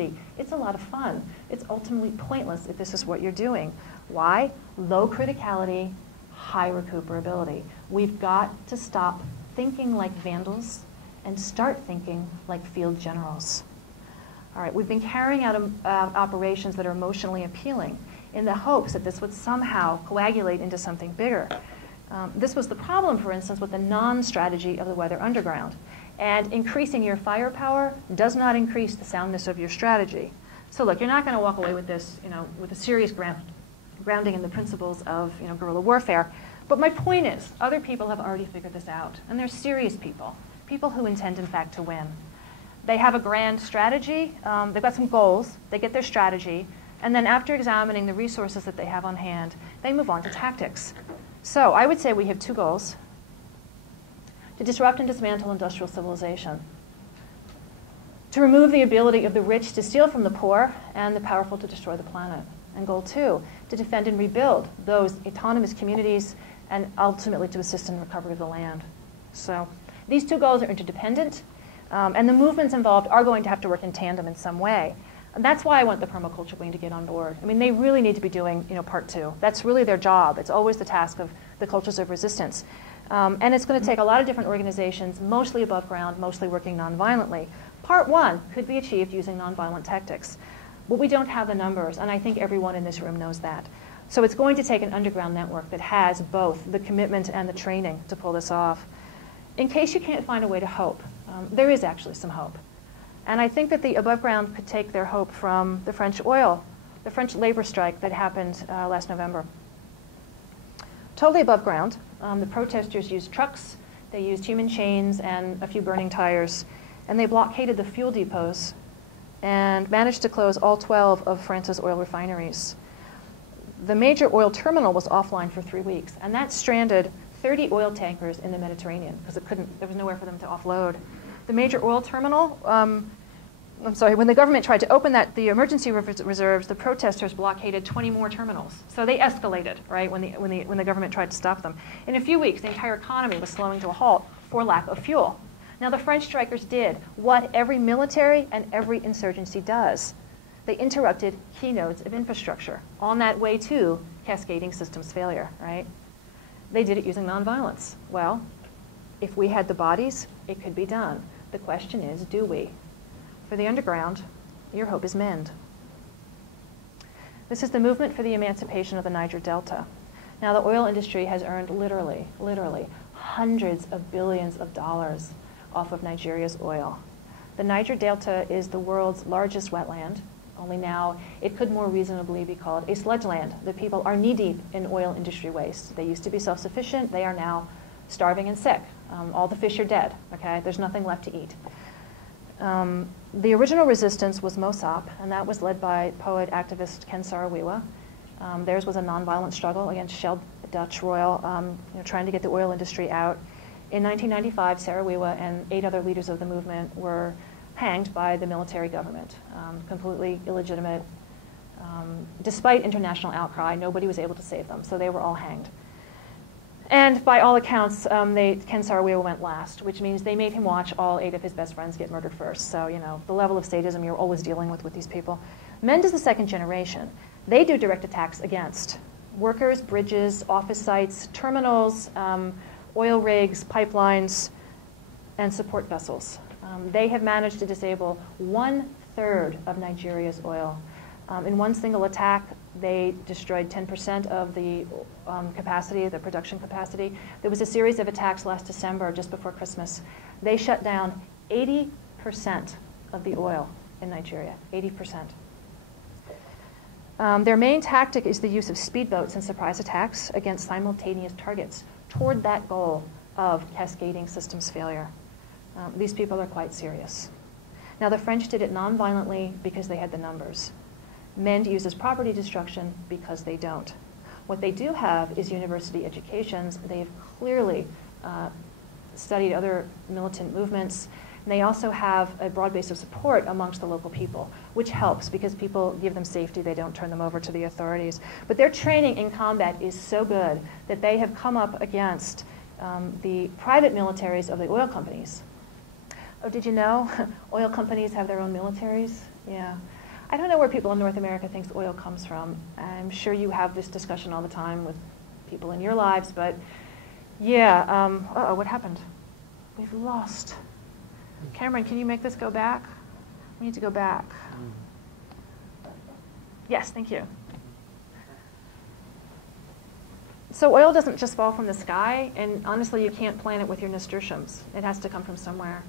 It's a lot of fun. It's ultimately pointless if this is what you're doing. Why? Low criticality, high recuperability. We've got to stop thinking like vandals and start thinking like field generals. All right, we've been carrying out operations that are emotionally appealing in the hopes that this would somehow coagulate into something bigger. This was the problem, for instance, with the non-strategy of the Weather Underground. And increasing your firepower does not increase the soundness of your strategy. So look, you're not going to walk away with this, with a serious grounding in the principles of, guerrilla warfare. But my point is, other people have already figured this out. And they're serious people, people who intend, in fact, to win. They have a grand strategy. They've got some goals. They get their strategy. And then after examining the resources that they have on hand, they move on to tactics. So I would say we have two goals: to disrupt and dismantle industrial civilization, to remove the ability of the rich to steal from the poor and the powerful to destroy the planet. And goal two, to defend and rebuild those autonomous communities and ultimately to assist in the recovery of the land. So these two goals are interdependent, and the movements involved are going to have to work in tandem in some way. And that's why I want the permaculture wing to get on board. I mean, they really need to be doing, part two. That's really their job. It's always the task of the cultures of resistance. And it's going to take a lot of different organizations, mostly above ground, mostly working nonviolently. Part one could be achieved using nonviolent tactics. But we don't have the numbers, and I think everyone in this room knows that. So it's going to take an underground network that has both the commitment and the training to pull this off. In case you can't find a way to hope, there is actually some hope. And I think that the above ground could take their hope from the French labor strike that happened last November. Totally above ground, the protesters used trucks, they used human chains and a few burning tires, and they blockaded the fuel depots and managed to close all 12 of France's oil refineries. The major oil terminal was offline for 3 weeks, and that stranded 30 oil tankers in the Mediterranean because there was nowhere for them to offload. The major oil terminal, when the government tried to open the emergency reserves, the protesters blockaded 20 more terminals. So they escalated, right, when the government tried to stop them. In a few weeks, the entire economy was slowing to a halt for lack of fuel. Now, the French strikers did what every military and every insurgency does. They interrupted key nodes of infrastructure on that way to cascading systems failure, right? They did it using nonviolence. Well, if we had the bodies, it could be done. The question is, do we? For the underground, your hope is MEND. This is the movement for the emancipation of the Niger Delta. Now, the oil industry has earned literally hundreds of billions of dollars off of Nigeria's oil. The Niger Delta is the world's largest wetland, only now it could more reasonably be called a sludge land. The people are knee-deep in oil industry waste. They used to be self-sufficient. They are now starving and sick. All the fish are dead, okay? There's nothing left to eat. The original resistance was MOSOP, and that was led by poet activist Ken Saro-Wiwa. Theirs was a nonviolent struggle against Shell Dutch Royal, trying to get the oil industry out. In 1995, Saro-Wiwa and 8 other leaders of the movement were hanged by the military government, completely illegitimate. Despite international outcry, nobody was able to save them, so they were all hanged. And by all accounts, Ken Saro-Wiwa went last, which means they made him watch all 8 of his best friends get murdered first. So, the level of sadism you're always dealing with these people. MEND is the second generation. They do direct attacks against workers, bridges, office sites, terminals, oil rigs, pipelines, and support vessels. They have managed to disable 1/3 of Nigeria's oil. In one single attack, they destroyed 10% of the capacity, the production capacity. There was a series of attacks last December, just before Christmas. They shut down 80% of the oil in Nigeria, 80%. Their main tactic is the use of speedboats and surprise attacks against simultaneous targets toward that goal of cascading systems failure. These people are quite serious. Now, the French did it non-violently because they had the numbers. MEND uses property destruction because they don't. What they do have is university educations. They've clearly studied other militant movements. And they also have a broad base of support amongst the local people, which helps because people give them safety. They don't turn them over to the authorities. But their training in combat is so good that they have come up against the private militaries of the oil companies. Oh, did you know oil companies have their own militaries? Yeah. I don't know where people in North America think oil comes from. I'm sure you have this discussion all the time with people in your lives, but yeah, uh-oh, what happened? We've lost. Cameron, can you make this go back? We need to go back. Yes, thank you. So oil doesn't just fall from the sky, and honestly, you can't plant it with your nasturtiums. It has to come from somewhere.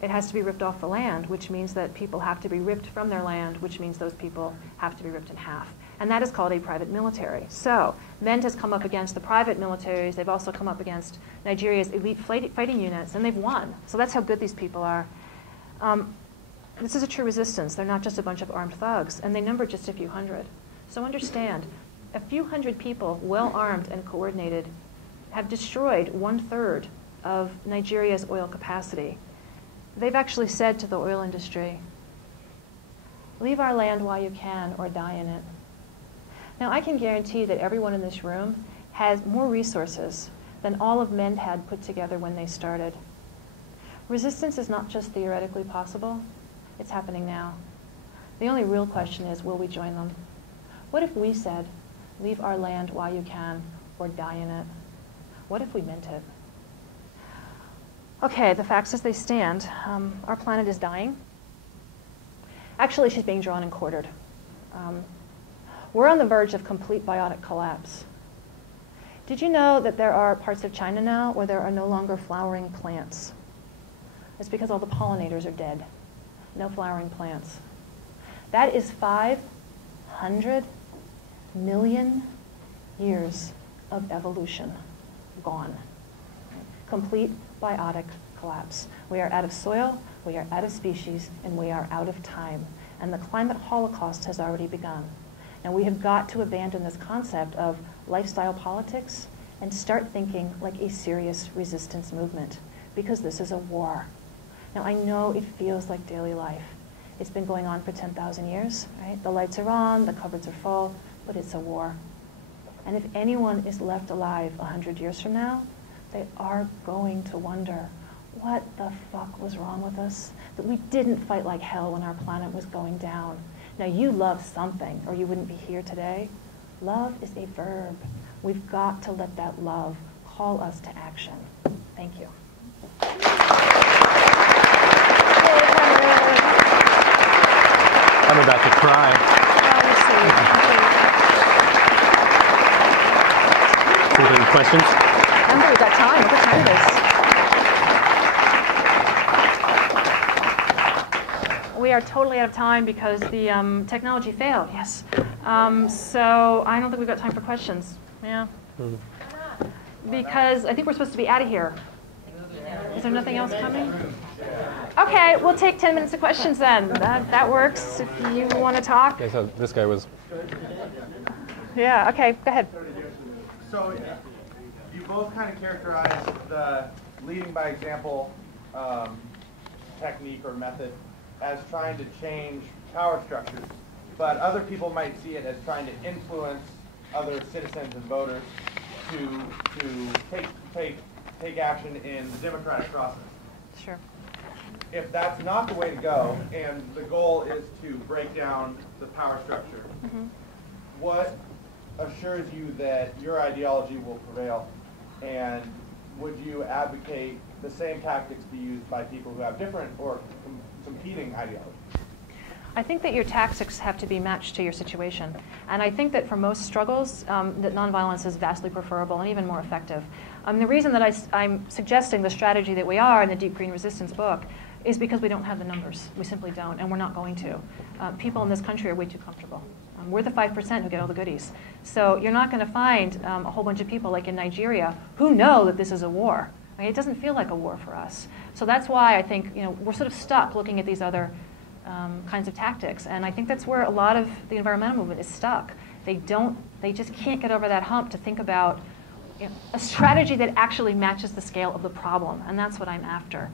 It has to be ripped off the land, which means that people have to be ripped from their land, which means those people have to be ripped in half. And that is called a private military. So MEND has come up against the private militaries. They've also come up against Nigeria's elite fighting units, and they've won. So that's how good these people are. This is a true resistance. They're not just a bunch of armed thugs, and they number just a few hundred. So understand, a few hundred people, well-armed and coordinated, have destroyed 1/3 of Nigeria's oil capacity. They've actually said to the oil industry, leave our land while you can or die in it. Now, I can guarantee that everyone in this room has more resources than all of MEND had put together when they started. Resistance is not just theoretically possible, it's happening now. The only real question is, will we join them? What if we said, leave our land while you can or die in it? What if we meant it? Okay, the facts as they stand. Our planet is dying. Actually, she's being drawn and quartered. We're on the verge of complete biotic collapse. Did you know that there are parts of China now where there are no longer flowering plants? It's because all the pollinators are dead. No flowering plants. That is 500 million years of evolution gone. Complete biotic collapse. We are out of soil, we are out of species, and we are out of time. And the climate holocaust has already begun. And we have got to abandon this concept of lifestyle politics and start thinking like a serious resistance movement, because this is a war. Now, I know it feels like daily life. It's been going on for 10,000 years, right? The lights are on, the cupboards are full, but it's a war. And if anyone is left alive 100 years from now, they are going to wonder, what the fuck was wrong with us? That we didn't fight like hell when our planet was going down. Now, you love something, or you wouldn't be here today. Love is a verb. We've got to let that love call us to action. Thank you. I'm about to cry. Any questions? Remember, we've got time. Look what time it is. We are totally out of time because the technology failed. Yes. So I don't think we've got time for questions. Yeah. Because I think we're supposed to be out of here. Is there nothing else coming? Okay, we'll take 10 minutes of questions then. That works if you want to talk. Yeah, so this guy was... Yeah, okay, go ahead. So you both kind of characterize the leading by example technique or method as trying to change power structures, but other people might see it as trying to influence other citizens and voters to take action in the democratic process. Sure. If that's not the way to go, and the goal is to break down the power structure, what assures you that your ideology will prevail? And would you advocate the same tactics be used by people who have different or competing ideologies? I think that your tactics have to be matched to your situation. And I think that for most struggles, that nonviolence is vastly preferable and even more effective. The reason that I'm suggesting the strategy that we are in the Deep Green Resistance book is because we don't have the numbers. We simply don't, and we're not going to. People in this country are way too comfortable. We're the 5% who get all the goodies. So you're not going to find a whole bunch of people like in Nigeria who know that this is a war. I mean, it doesn't feel like a war for us. So that's why I think we're sort of stuck looking at these other kinds of tactics. And I think that's where a lot of the environmental movement is stuck. They just can't get over that hump to think about a strategy that actually matches the scale of the problem. And that's what I'm after.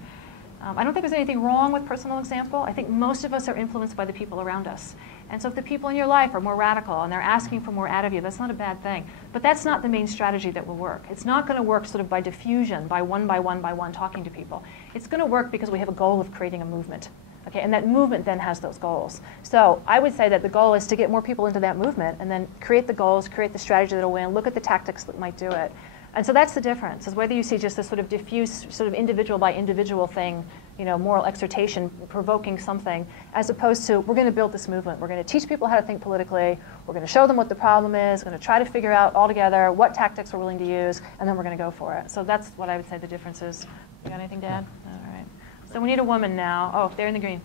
I don't think there's anything wrong with personal example. I think most of us are influenced by the people around us. And so if the people in your life are more radical and they're asking for more out of you, that's not a bad thing. But that's not the main strategy that will work. It's not going to work sort of by diffusion, by one, talking to people. It's going to work because we have a goal of creating a movement. Okay, and that movement then has those goals. So I would say that the goal is to get more people into that movement and then create the goals, create the strategy that'll win, look at the tactics that might do it. And so that's the difference, is whether you see just this sort of diffuse, sort of individual by individual thing, you know, moral exhortation, provoking something, as opposed to, we're going to build this movement. We're going to teach people how to think politically. We're going to show them what the problem is. We're going to try to figure out all together what tactics we're willing to use, and then we're going to go for it. So that's what I would say the difference is. You got anything to add? All right. So we need a woman now. Oh, they're in the green.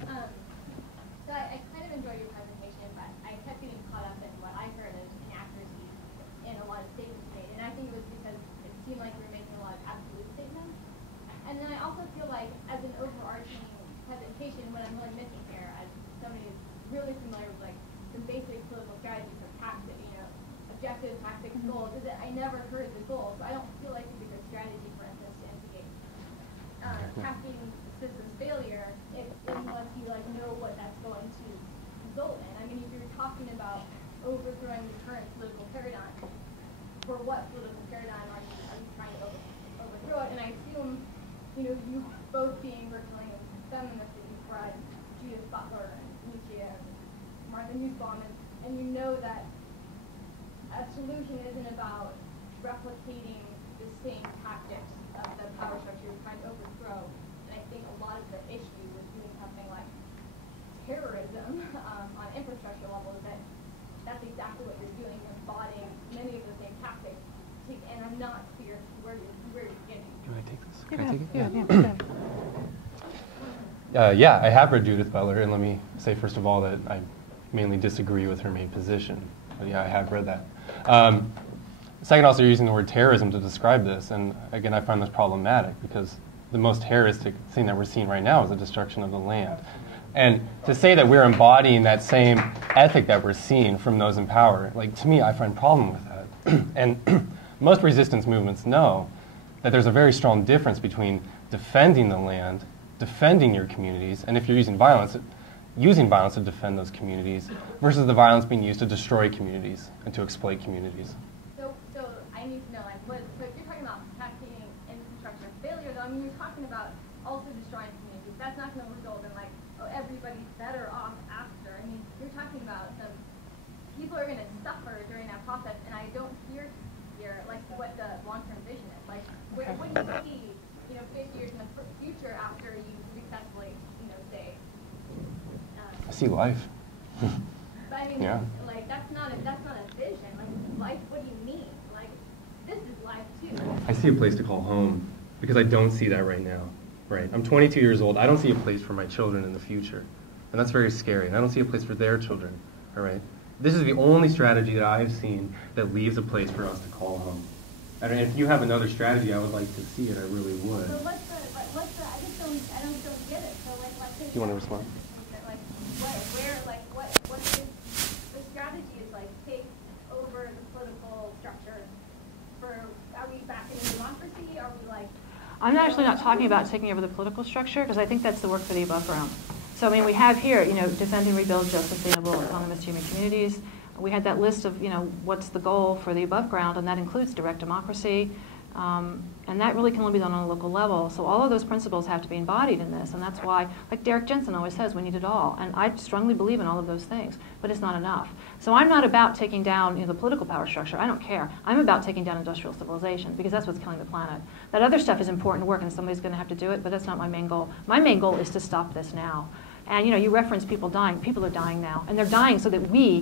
So I kind of enjoyed your presentation, but I kept getting caught up in what I heard as inaccuracies in a lot of statements made. And I think it was because it seemed like you were making a lot of absolute statements. And then I also feel like, as an overarching presentation, what I'm really missing here, as somebody who's really familiar with like some basic political strategies or tactics, you know, objectives, tactics, goals, is that I never heard the goals. So I don't feel like it's a good strategy, for instance, to instigate casting system's failure unless you like know what that's going to result in. I mean, if you're talking about overthrowing the current political paradigm, for what political paradigm are you trying to overthrow it? And I assume, you know, you both being virtually feminists, that you've read Judith Butler and Nietzsche and Martha Nussbaum, and you know that a solution isn't about replicating the same tactics of the power structure you're trying to overthrow. And I think a lot of the issue with doing something like terrorism on infrastructure level is that that's exactly what you're doing, embodying many of the same tactics. And I'm not clear where you're getting. Can I take this? Yeah, Can I take it? yeah. I have read Judith Butler, and let me say first of all that I mainly disagree with her main position. But yeah, I have read that. Second, also, you're using the word terrorism to describe this, and again, I find this problematic because the most terroristic thing that we're seeing right now is the destruction of the land. And to say that we're embodying that same ethic that we're seeing from those in power, like, to me, I find problem with that. And most resistance movements know that there's a very strong difference between defending the land, defending your communities, and if you're using violence to defend those communities, versus the violence being used to destroy communities and to exploit communities. So I need to know, like, so if you're talking about casting infrastructure failure, though, I mean, you're talking about also destroying communities. That's not going to result in, like, oh, everybody's better off after. I mean, you're talking about people are going to suffer during that process, and I don't hear here, like, what the long-term vision is. Like, what do you see, you know, 50 years in the future after you successfully, you know, say, I see life. but I mean, Yeah. like, that's not a vision. Like, life, what do you mean? Like, this is life, too. I see a place to call home because I don't see that right now. Right. I'm 22 years old. I don't see a place for my children in the future. And that's very scary. And I don't see a place for their children. All right. This is the only strategy that I've seen that leaves a place for us to call home. And if you have another strategy, I would like to see it. I really would. So what's the, I just don't get it. So, like, let's say. Do you want to respond? Like, what is the strategy is, like, take over the political structure are we back in democracy? Are we, like. I'm actually not talking about taking over the political structure, because I think that's the work for the above ground. So, I mean, we have here, you know, defend and rebuild just, sustainable, autonomous human communities. We had that list of, you know, what's the goal for the above ground, and that includes direct democracy. And that really can only be done on a local level. So all of those principles have to be embodied in this, and that's why, like Derek Jensen always says, we need it all. And I strongly believe in all of those things, but it's not enough. So I'm not about taking down, you know, the political power structure. I don't care. I'm about taking down industrial civilization, because that's what's killing the planet. That other stuff is important work, and somebody's going to have to do it, but that's not my main goal. My main goal is to stop this now. And, you know, you reference people dying. People are dying now, and they're dying so that we